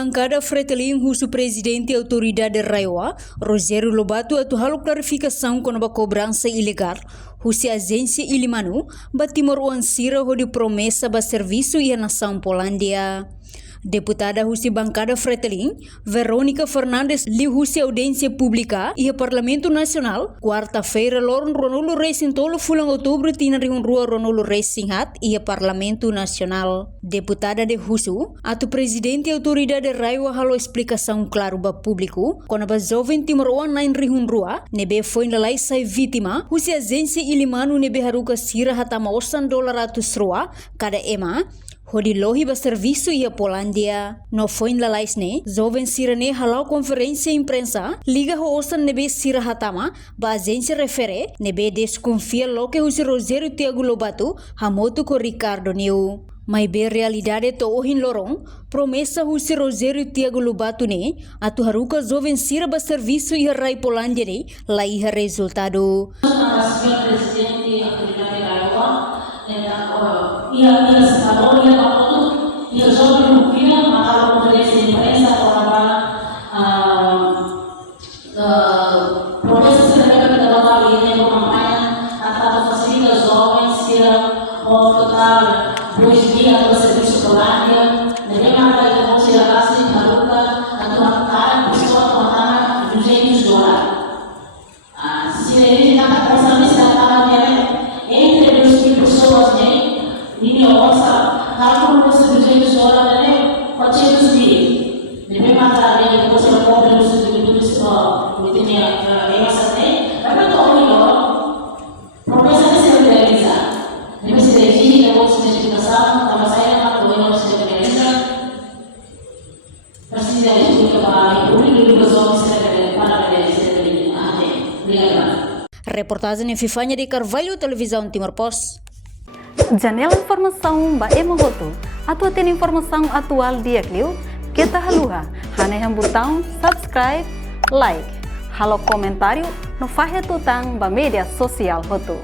Bancada Fretilin husu presidente autoridade Raiwa, Rogério Lobato atu halo clarificação com a cobrança ilegal, husi agência Ilimanu, batimor uansira ho de promessa ba serviço e a nação Polândia. Deputada husi Bancada Fretilin, Verônica Fernandes, li husi audiência pública e o Parlamento Nacional, quarta-feira, Loron Ronolo Reis em tolo fulang outubro, tina rihun rua Ronolo Reis Sinhat e o Parlamento Nacional. Deputada de Husu, atu presidente autoridade Raiwa halo explicação claro ba público, quando ba jovem timoroan nain rihun rua, nebe foi nalai sai vítima, husi agência Ilimanu nebe haruka sira hatama $800 rua, cada ema, Hodi lohi ba serviço e a Polândia. No foi lalais ne, jovem sirane halau conferência imprensa, liga ho osan nebe sira hatama, ba agência refere, nebe desconfia lo que husi Rogério Tiago Lobato, hamoto ko Ricardo Neu. Mai be realidade to ohin lorong, promessa husi Rogério Tiago Lobato ne, atu haruka jovem sira ba serviço e a rai Polândia ne, la iha resultado. Senhor presidente, autoridade Raiwa, ia sekarang ia waktu ia jauh mungkin maka konferensi imprensa orang proses mereka pada waktu ini penyampaian atas fasilitas jovens que total 2 dias atau serviço Polândia dan maka itu konsiderasi haruka atau hak pessoa tomar $200. Se ele está passando essa entre 2.000 pessoas, ini osa kalau musuh jadi seorang ini macam sendiri. Lebih mata dia itu musuh pobre musuh itu itu dia emas ini. Tapi tu orang itu promesa ini sudah realiza. Lebih sedikit dia musuh jadi besar. Kalau saya nak tu orang sudah realiza. Pasti dia itu kita boleh dulu besok sudah para realiza ini. Lihat. Reportagem Fifanya de Carvalho, Televisão Timor Post. Janela informação ba emohoto, atau ten informação atual dia kliu, kita haluha, hane yang botão subscribe, like, halo comentário, no fahe tutang ba media sosial hoto.